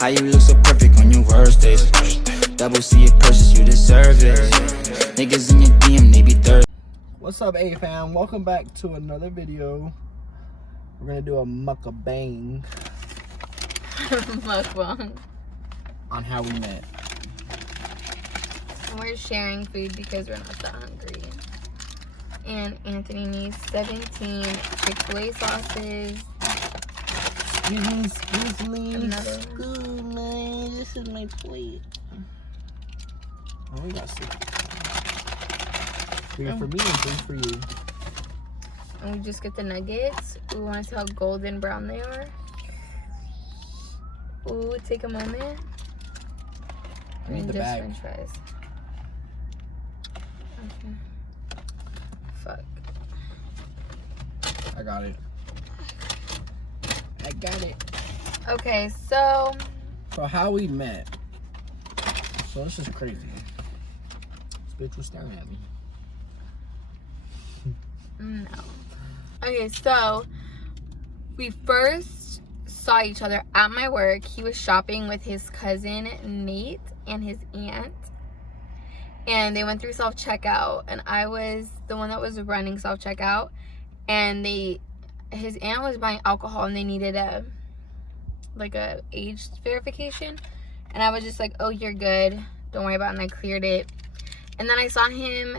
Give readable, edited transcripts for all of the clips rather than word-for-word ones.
How you look so perfect on your worst days. Double C it purchase, you deserve it. Niggas in your DM, they be thirsty. What's up, A-fam? Welcome back to another video. We're gonna do a mukbang Mukbang. on How We Met. And we're sharing food because we're not that hungry. And Anthony needs 17 Chick-fil-A sauces. Excuse me. Another Excuse me. This is my plate. Oh, we got 6. 3 for me and 3 for you. And we just get the nuggets. We want to see how golden brown they are. Ooh, take a moment. I need the bag. French fries. Okay. Fuck. I got it. I got it. Okay, so How We Met. So this is crazy. This bitch was staring at me. no. Okay, so we first saw each other at my work. He was shopping with his cousin Nate and his aunt. And they went through self-checkout, and I was the one that was running self-checkout. And his aunt was buying alcohol, and they needed a age verification. And I was just like, oh, you're good, don't worry about it. And I cleared it. And then I saw him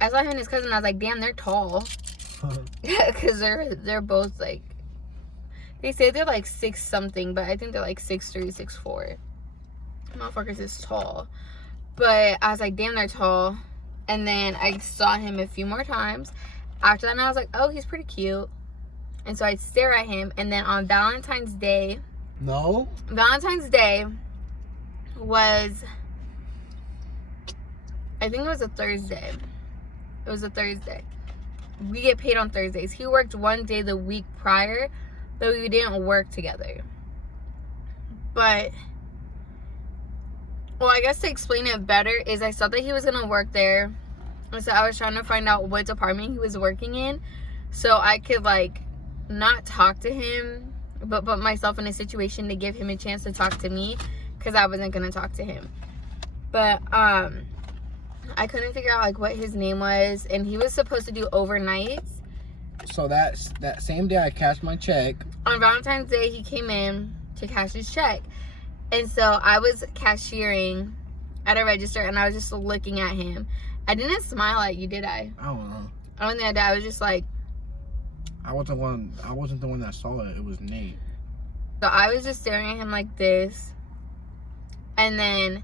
and his cousin. I was like, damn, they're tall. Because they're both like, they say they're like 6 something, but I think they're like 6'3", 6'4". Motherfuckers is tall. But I was like, damn, they're tall. And then I saw him a few more times after that, and I was like, oh, he's pretty cute. And so I'd stare at him. And then on Valentine's Day was, I think it was a Thursday. It was a Thursday. We get paid on Thursdays. He worked one day the week prior, but we didn't work together. But, well, I guess to explain it better is I saw that he was going to work there. And so I was trying to find out what department he was working in, so I could, like, not talk to him, but put myself in a situation to give him a chance to talk to me, because I wasn't going to talk to him. But, I couldn't figure out, like, what his name was, and he was supposed to do overnights. So that same day I cashed my check. On Valentine's Day, he came in to cash his check. And so I was cashiering at a register, and I was just looking at him. I didn't smile at you, did I? I don't know. I don't think I did. I was just like... I wasn't the one that saw it. It was Nate. So I was just staring at him like this. And then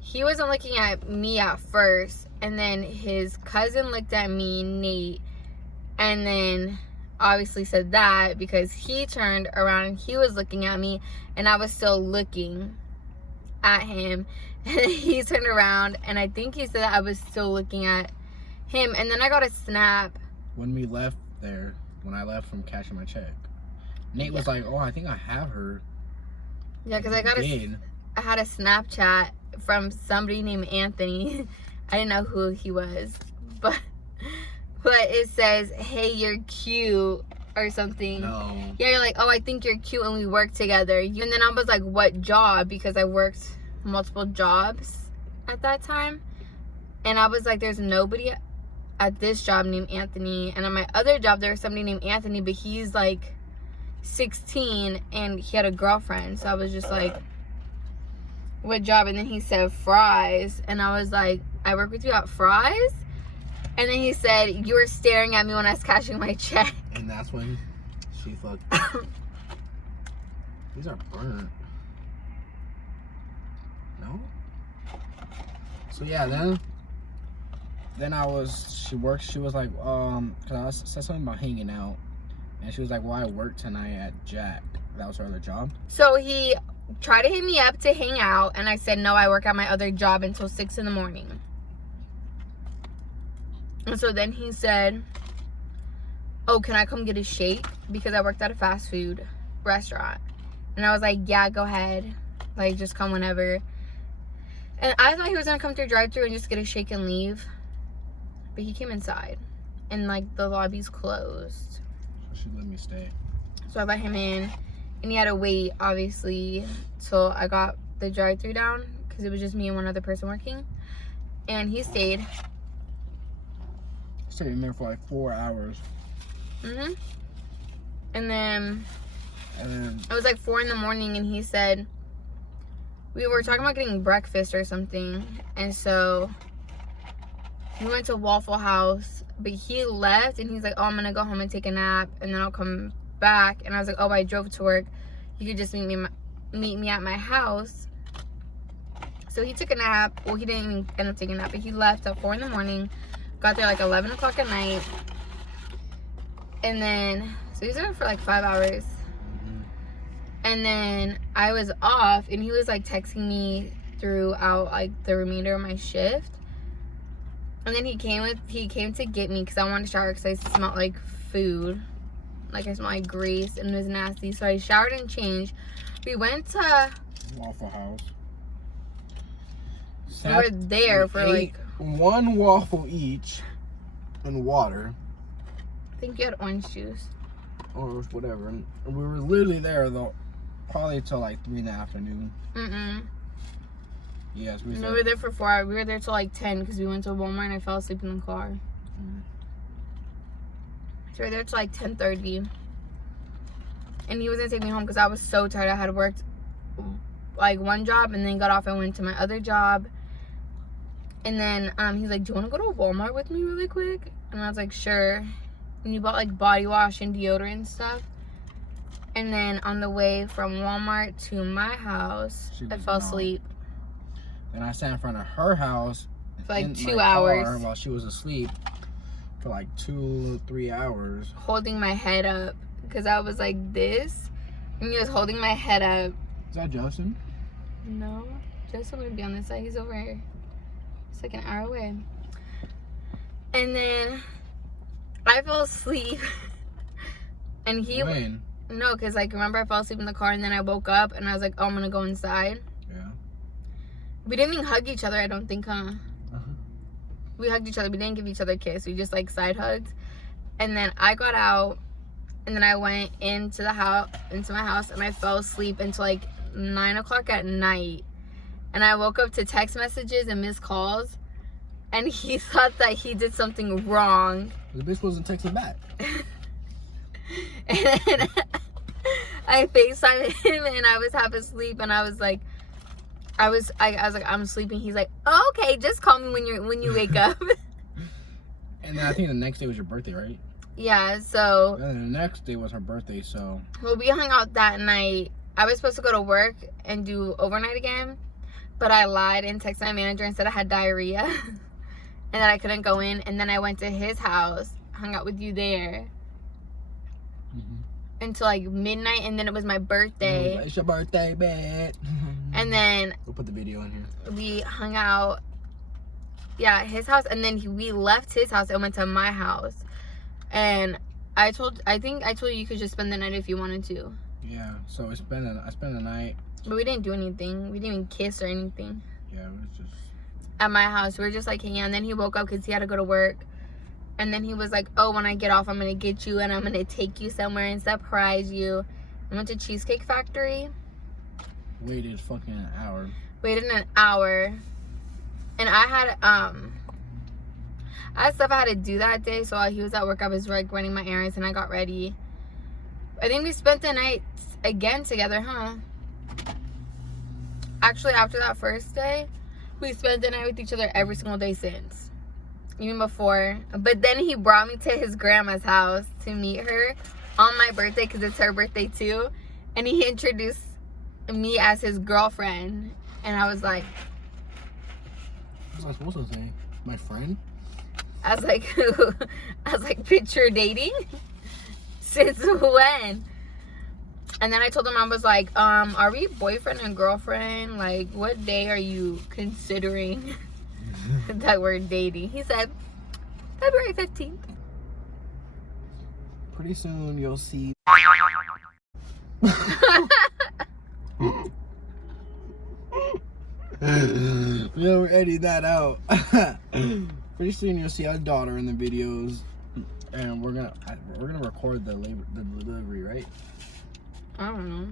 he wasn't looking at me at first. And then his cousin looked at me, Nate. And then obviously said that because he turned around and he was looking at me. And I was still looking at him. And he turned around, and I think he said that I was still looking at him. And then I got a snap. When we left there, when I left from cashing my check, Nate was like, oh, I think I have her. Yeah, because I had a Snapchat from somebody named Anthony. I didn't know who he was. But it says, hey, you're cute, or something. No. Yeah, you're like, oh, I think you're cute, and we work together. And then I was like, what job? Because I worked multiple jobs at that time. And I was like, there's nobody at this job named Anthony. And at my other job, there was somebody named Anthony, but he's like 16, and he had a girlfriend. So I was just like, what job? And then he said fries. And I was like, I work with you at fries? And then he said, you were staring at me when I was cashing my check. And that's when she fucked. These are burnt. No? So yeah, then she was like, cause I said something about hanging out. And she was like, well, I work tonight at Jack. That was her other job. So he tried to hit me up to hang out, and I said, no, I work at my other job until 6 in the morning. And so then he said, oh, can I come get a shake? Because I worked at a fast food restaurant. And I was like, yeah, go ahead. Like, just come whenever. And I thought he was going to come through drive-thru and just get a shake and leave. But he came inside. And, like, the lobby's closed. She let me stay. So I let him in. And he had to wait, obviously, till I got the drive-thru down, because it was just me and one other person working. And he stayed. Stayed in there for like 4 hours. And then it was like 4 in the morning, and he said, we were talking about getting breakfast or something. And so we went to Waffle House, but he left, and he's like, oh, I'm going to go home and take a nap, and then I'll come back. And I was like, oh, I drove to work. You could just meet me at my house. So he took a nap. Well, he didn't even end up taking a nap, but he left at 4 in the morning. Got there like 11 o'clock at night. And then, so he was there for like 5 hours. And then I was off, and he was like texting me throughout like the remainder of my shift. And then he came to get me because I wanted to shower because I smelled like food. Like I smelled like grease, and it was nasty. So I showered and changed. We went to Waffle House. We were there for like 1 waffle each and water. I think you had orange juice. Or whatever. And we were literally there though, probably till like 3 in the afternoon. Yes, we were there for 4 hours. We were there till like 10 because we went to Walmart and I fell asleep in the car. So we were there till like 10:30. And he was gonna take me home because I was so tired. I had worked like 1 job and then got off and went to my other job. And then he's like, do you want to go to Walmart with me really quick? And I was like, sure. And you bought like body wash and deodorant and stuff. And then on the way from Walmart to my house, I fell asleep. Then I sat in front of her house for like 2 hours while she was asleep for like 2-3 hours. Holding my head up because I was like this. And he was holding my head up. Is that Justin? No. Justin would be on this side. He's over here. It's like an hour away. And then I fell asleep. And he... When? No, because like remember I fell asleep in the car and then I woke up and I was like, oh, I'm going to go inside. Yeah. We didn't even hug each other, I don't think, huh? We hugged each other. We didn't give each other a kiss. We just like side hugged. And then I got out and then I went into my house and I fell asleep until like 9 o'clock at night. And I woke up to text messages and missed calls. And he thought that he did something wrong. The bitch wasn't texting back. And then I FaceTimed him and I was half asleep and I was like, I'm sleeping. He's like, oh, okay, just call me when you wake up. And then I think the next day was your birthday, right? Yeah, so. And then the next day was her birthday, so. Well, we hung out that night. I was supposed to go to work and do overnight again, but I lied and texted my manager and said I had diarrhea and that I couldn't go in. And then I went to his house, hung out with you there until like midnight, and then it was my birthday. It's your birthday, man. And then we'll put the video in here. We hung out, at his house, and then we left his house and went to my house. And I think I told you could just spend the night if you wanted to. Yeah, so I spent the night. But we didn't do anything. We didn't even kiss or anything. Yeah, it was just at my house. We were just like hanging out. And then he woke up because he had to go to work. And then he was like, oh, when I get off, I'm going to get you and I'm going to take you somewhere and surprise you. I went to Cheesecake Factory. Waited fucking an hour. Waited an hour. And I had stuff I had to do that day. So while he was at work, I was like running my errands and I got ready. I think we spent the night again together, huh? Actually, after that first day, we spent the night with each other every single day since. Even before. But then he brought me to his grandma's house to meet her on my birthday because it's her birthday too. And he introduced me as his girlfriend. And I was like... What was I supposed to say? My friend? I was like, picture dating? Since when? And then I told him, I was like, are we boyfriend and girlfriend? Like, what day are you considering that we're dating? He said, February 15th. Pretty soon you'll see. We'll edit that out. Pretty soon you'll see our daughter in the videos. And we're gonna record the delivery, right? I don't know.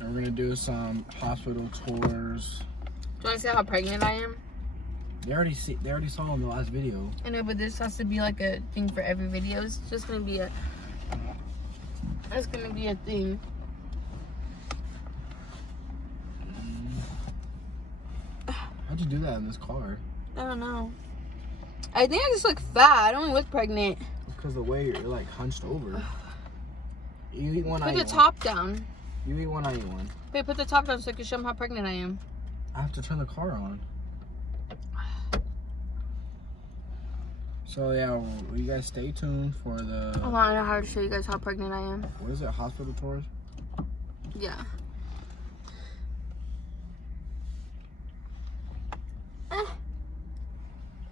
And we're gonna do some hospital tours. Do you want to see how pregnant I am? They already saw in the last video. I know, but this has to be like a thing for every video. It's just gonna be a. It's gonna be a thing. How'd you do that in this car? I don't know. I think I just look fat. I don't look pregnant. It's because the way you're like hunched over. You eat one, I Put eat the one. top down. You eat one, I eat one. Wait, put the top down so I can show them how pregnant I am. I have to turn the car on. So yeah, you guys stay tuned for the. I want to know how to show you guys how pregnant I am. What is it? Hospital tours? Yeah.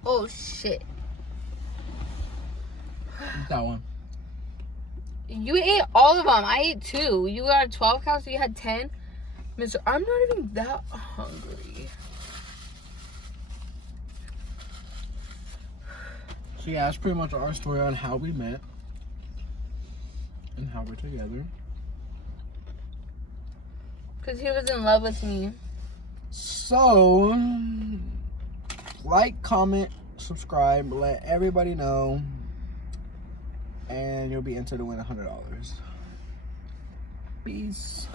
Oh shit. Eat that one. You ate all of them. I ate 2. You got 12 cows, so you had 10. Mister, I'm not even that hungry. So yeah, that's pretty much our story on how we met and how we're together. Because he was in love with me. So, like, comment, subscribe, let everybody know, and you'll be entered to win $100. Peace.